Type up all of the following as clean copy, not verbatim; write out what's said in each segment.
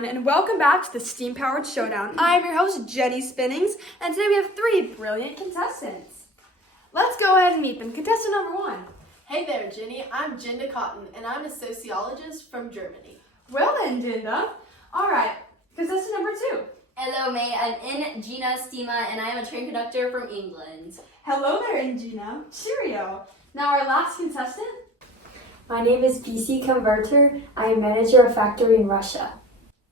everyone, and welcome back to the Steam-Powered Showdown. I am your host, Jenny Spinnings, and today we have 3 brilliant contestants. Let's go ahead and meet them. Contestant number 1. Hey there, Jenny. I'm Jinda Cotton, and I'm a sociologist from Germany. Well then, Jinda. All right, contestant number 2. Hello, May. I'm Ingina Stima, and I am a train conductor from England. Hello there, Ingina. Cheerio. Now our last contestant. My name is PC Converter. I am manager of factory in Russia.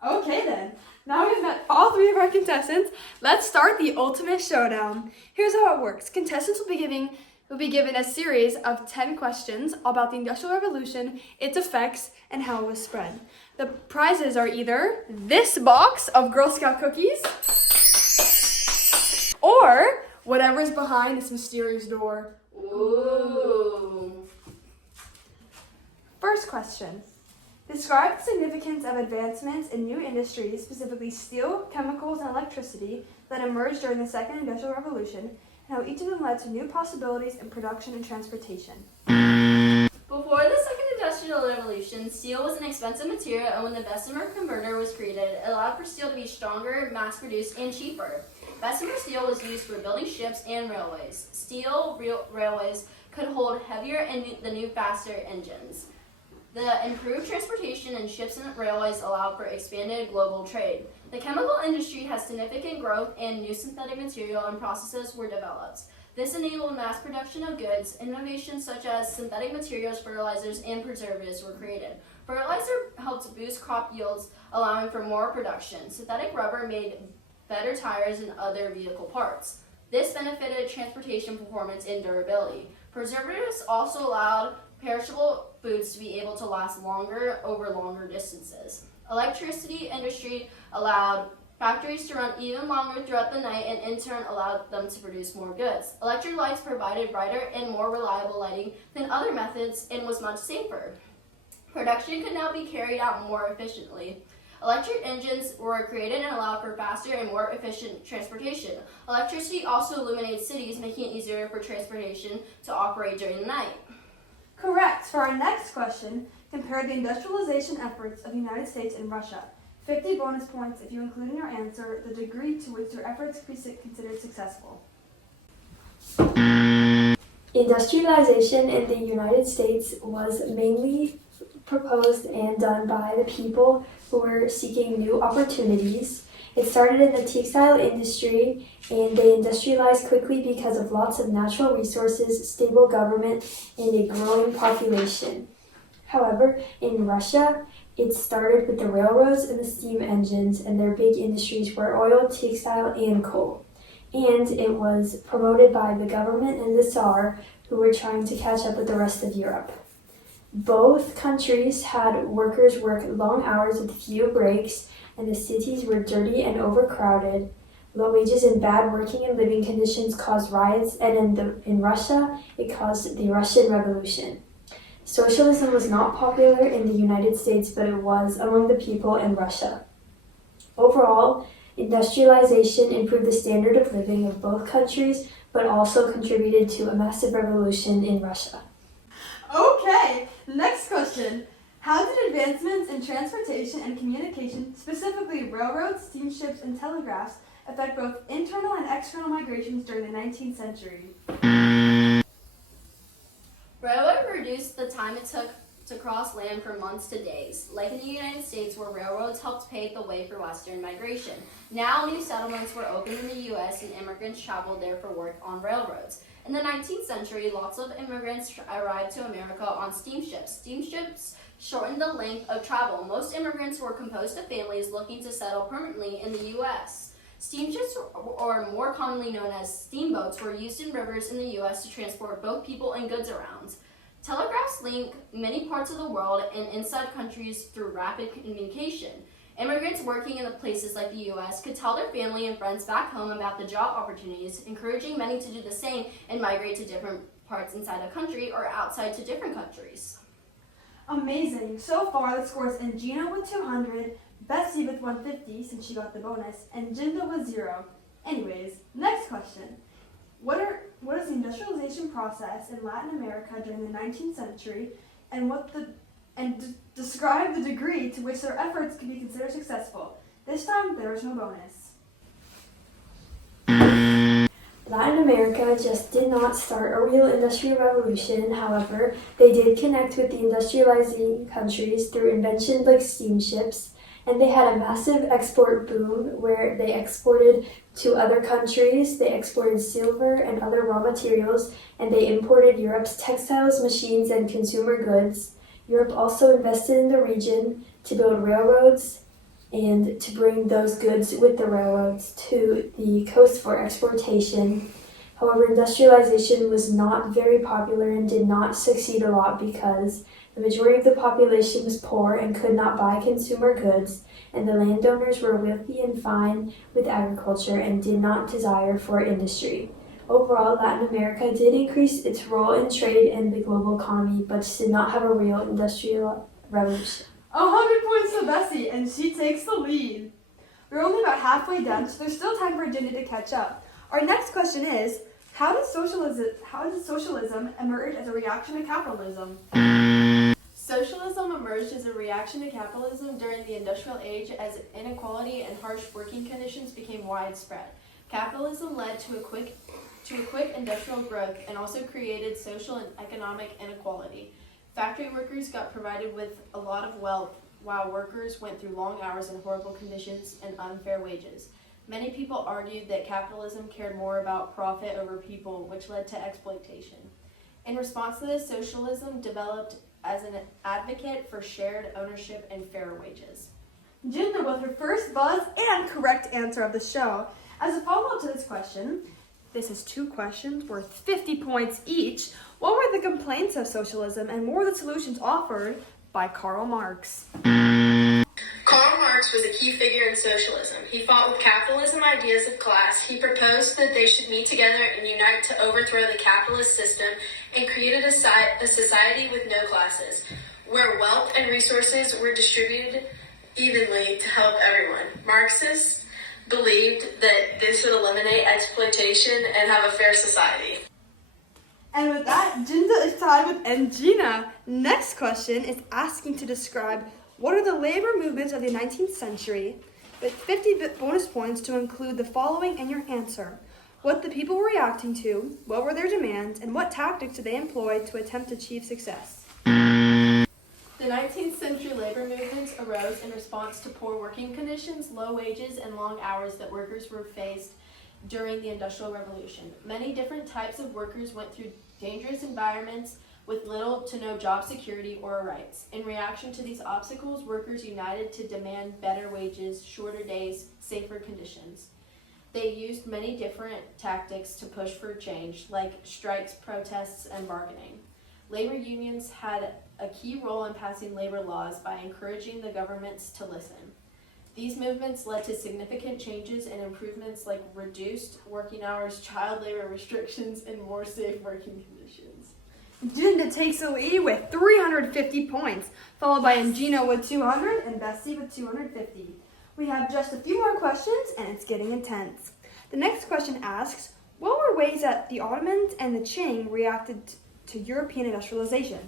Okay then. Now we've met all 3 of our contestants. Let's start the ultimate showdown. Here's how it works. Contestants will be given a series of 10 questions about the Industrial Revolution, its effects, and how it was spread. The prizes are either this box of Girl Scout cookies or whatever's behind this mysterious door. Ooh. First question. Describe the significance of advancements in new industries, specifically steel, chemicals, and electricity, that emerged during the Second Industrial Revolution, and how each of them led to new possibilities in production and transportation. Before the Second Industrial Revolution, steel was an expensive material, and when the Bessemer converter was created, it allowed for steel to be stronger, mass-produced, and cheaper. Bessemer steel was used for building ships and railways. Steel railways could hold heavier and the new faster engines. The improved transportation in ships and railways allowed for expanded global trade. The chemical industry had significant growth and new synthetic material and processes were developed. This enabled mass production of goods. Innovations such as synthetic materials, fertilizers, and preservatives were created. Fertilizer helped boost crop yields, allowing for more production. Synthetic rubber made better tires and other vehicle parts. This benefited transportation performance and durability. Preservatives also allowed perishable foods to be able to last longer over longer distances. Electricity industry allowed factories to run even longer throughout the night and in turn allowed them to produce more goods. Electric lights provided brighter and more reliable lighting than other methods and was much safer. Production could now be carried out more efficiently. Electric engines were created and allowed for faster and more efficient transportation. Electricity also illuminated cities, making it easier for transportation to operate during the night. Correct. For our next question, compare the industrialization efforts of the United States and Russia. 50 bonus points if you include in your answer the degree to which your efforts could be considered successful. Industrialization in the United States was mainly proposed and done by the people who were seeking new opportunities. It started in the textile industry, and they industrialized quickly because of lots of natural resources, stable government, and a growing population. However, in Russia, it started with the railroads and the steam engines, and their big industries were oil, textile, and coal. And it was promoted by the government and the Tsar, who were trying to catch up with the rest of Europe. Both countries had workers work long hours with few breaks, and the cities were dirty and overcrowded. Low wages and bad working and living conditions caused riots, and in Russia, it caused the Russian Revolution. Socialism was not popular in the United States, but it was among the people in Russia. Overall, industrialization improved the standard of living of both countries, but also contributed to a massive revolution in Russia. Okay, next question. How did advancements in transportation and communication, specifically railroads, steamships, and telegraphs, affect both internal and external migrations during the 19th century? Railroad reduced the time it took to cross land from months to days, like in the United States where railroads helped pave the way for Western migration. Now new settlements were opened in the U.S. and immigrants traveled there for work on railroads. In the 19th century, lots of immigrants arrived to America on steamships. Steamships shortened the length of travel. Most immigrants were composed of families looking to settle permanently in the U.S. Steamships, or more commonly known as steamboats, were used in rivers in the U.S. to transport both people and goods around. Telegraphs link many parts of the world and inside countries through rapid communication. Immigrants working in the places like the U.S. could tell their family and friends back home about the job opportunities, encouraging many to do the same and migrate to different parts inside a country or outside to different countries. Amazing. So far, the scores Ingina with 200, Betsy with 150 since she got the bonus, and Jinda with 0. Anyways, next question. What is the industrialization process in Latin America during the 19th century, and what and describe the degree to which their efforts can be considered successful. This time, there is no bonus. Latin America just did not start a real industrial revolution. However, they did connect with the industrializing countries through inventions like steamships, and they had a massive export boom where they exported to other countries. They exported silver and other raw materials, and they imported Europe's textiles, machines, and consumer goods. Europe also invested in the region to build railroads and to bring those goods with the railroads to the coast for exportation. However, industrialization was not very popular and did not succeed a lot because the majority of the population was poor and could not buy consumer goods, and the landowners were wealthy and fine with agriculture and did not desire for industry. Overall, Latin America did increase its role in trade and the global economy, but did not have a real industrial revolution. 100 points to Bessie, and she takes the lead. We're only about halfway done, so there's still time for Ginny to catch up. Our next question is, how did socialism emerge as a reaction to capitalism? Socialism emerged as a reaction to capitalism during the Industrial Age as inequality and harsh working conditions became widespread. Capitalism led to a quick industrial growth and also created social and economic inequality. Factory workers got provided with a lot of wealth, while workers went through long hours in horrible conditions and unfair wages. Many people argued that capitalism cared more about profit over people, which led to exploitation. In response to this, socialism developed as an advocate for shared ownership and fair wages. Jinder with her first buzz and correct answer of the show. As a follow-up to this question, this is 2 questions worth 50 points each. What were the complaints of socialism and what were the solutions offered by Karl Marx? Karl Marx was a key figure in socialism. He fought with capitalism ideas of class. He proposed that they should meet together and unite to overthrow the capitalist system and created a society with no classes, where wealth and resources were distributed evenly to help everyone. Marxists believed that this would eliminate exploitation and have a fair society. And with that, Jinda is tied with Engina. Next question is asking to describe what are the labor movements of the 19th century, with 50 bonus points to include the following in your answer. What the people were reacting to, what were their demands, and what tactics did they employ to attempt to achieve success? The 19th century labor movements arose in response to poor working conditions, low wages, and long hours that workers were faced during the Industrial Revolution. Many different types of workers went through dangerous environments with little to no job security or rights. In reaction to these obstacles, workers united to demand better wages, shorter days, safer conditions. They used many different tactics to push for change, like strikes, protests, and bargaining. Labor unions had a key role in passing labor laws by encouraging the governments to listen. These movements led to significant changes and improvements like reduced working hours, child labor restrictions, and more safe working conditions. Jinda takes the lead with 350 points, followed by Engina with 200 and Bessie with 250. We have just a few more questions and it's getting intense. The next question asks, what were ways that the Ottomans and the Qing reacted to European industrialization?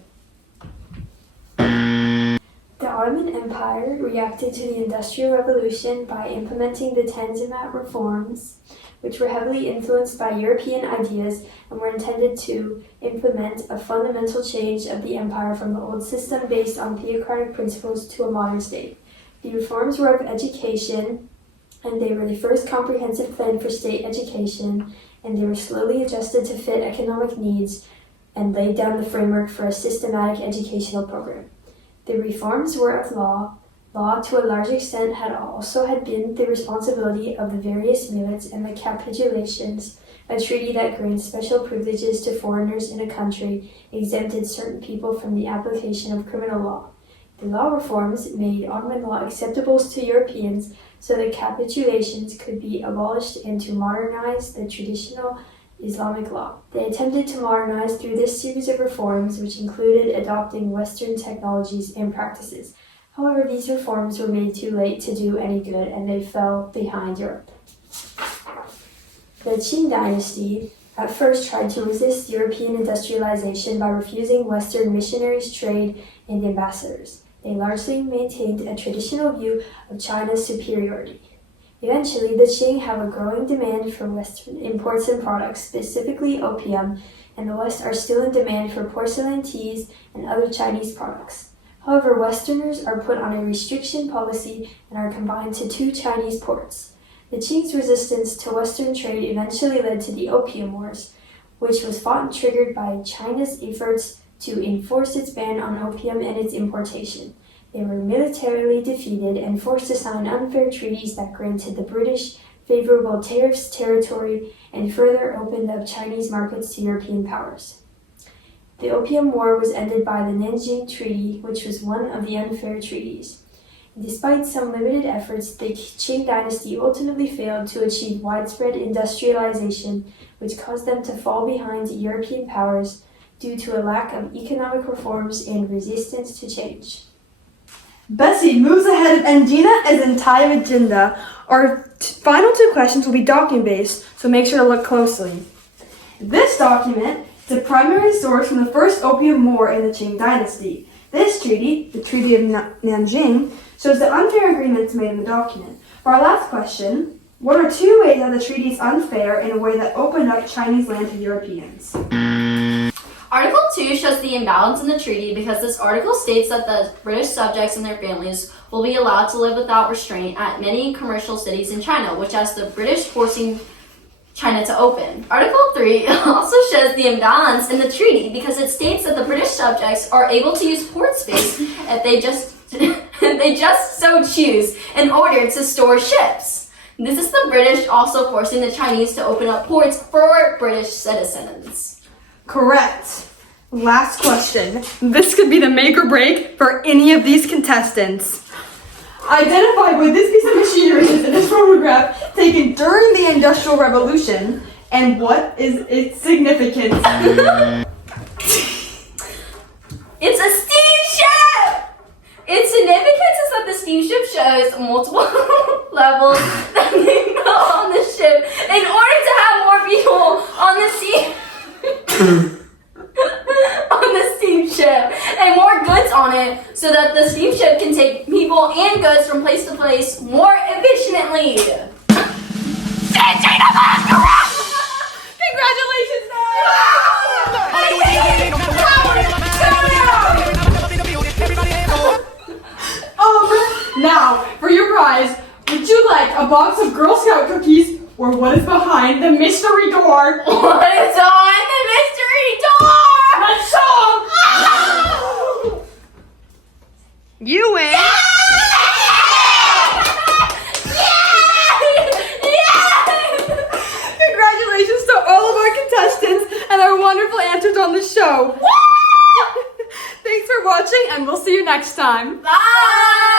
The Ottoman Empire reacted to the Industrial Revolution by implementing the Tanzimat reforms, which were heavily influenced by European ideas and were intended to implement a fundamental change of the empire from the old system based on theocratic principles to a modern state. The reforms were of education, and they were the first comprehensive plan for state education, and they were slowly adjusted to fit economic needs and laid down the framework for a systematic educational program. The reforms were of law. Law, to a large extent, had been the responsibility of the various millets and the capitulations, a treaty that granted special privileges to foreigners in a country, exempted certain people from the application of criminal law. The law reforms made Ottoman law acceptable to Europeans so that capitulations could be abolished and to modernize the traditional Islamic law. They attempted to modernize through this series of reforms, which included adopting Western technologies and practices. However, these reforms were made too late to do any good, and they fell behind Europe. The Qing Dynasty, at first tried to resist European industrialization by refusing Western missionaries' trade and ambassadors. They largely maintained a traditional view of China's superiority. Eventually, the Qing have a growing demand for Western imports and products, specifically opium, and the West are still in demand for porcelain teas and other Chinese products. However, Westerners are put on a restriction policy and are confined to 2 Chinese ports. The Qing's resistance to Western trade eventually led to the Opium Wars, which was fought and triggered by China's efforts to enforce its ban on opium and its importation. They were militarily defeated and forced to sign unfair treaties that granted the British favorable tariffs territory and further opened up Chinese markets to European powers. The Opium War was ended by the Nanjing Treaty, which was one of the unfair treaties. Despite some limited efforts, the Qing dynasty ultimately failed to achieve widespread industrialization, which caused them to fall behind European powers due to a lack of economic reforms and resistance to change. Bessie moves ahead of Angina as entire agenda. Our final 2 questions will be document-based, so make sure to look closely. This document is a primary source from the First Opium War in the Qing Dynasty. This treaty, the Treaty of Nanjing, shows the unfair agreements made in the document. For our last question, what are 2 ways that the treaty is unfair in a way that opened up Chinese land to Europeans? Article 2 shows the imbalance in the treaty because this article states that the British subjects and their families will be allowed to live without restraint at many commercial cities in China, which has the British forcing China to open. Article 3 also shows the imbalance in the treaty because it states that the British subjects are able to use port space if they just so choose in order to store ships. This is the British also forcing the Chinese to open up ports for British citizens. Correct. Last question. This could be the make or break for any of these contestants. Identify what this piece of machinery is in this photograph taken during the Industrial Revolution and what is its significance. It's a steamship! Its significance is that the steamship shows multiple levels that they built on the ship in order to have more people on the steamship and more goods on it so that the steamship can take people and goods from place to place more efficiently. Congratulations, now, for your prize, would you like a box of Girl Scout cookies or what is behind the mystery door? What is behind the mystery door? Let's show 'em! You win! Congratulations to all of our contestants and our wonderful answers on the show. Thanks for watching and we'll see you next time. Bye!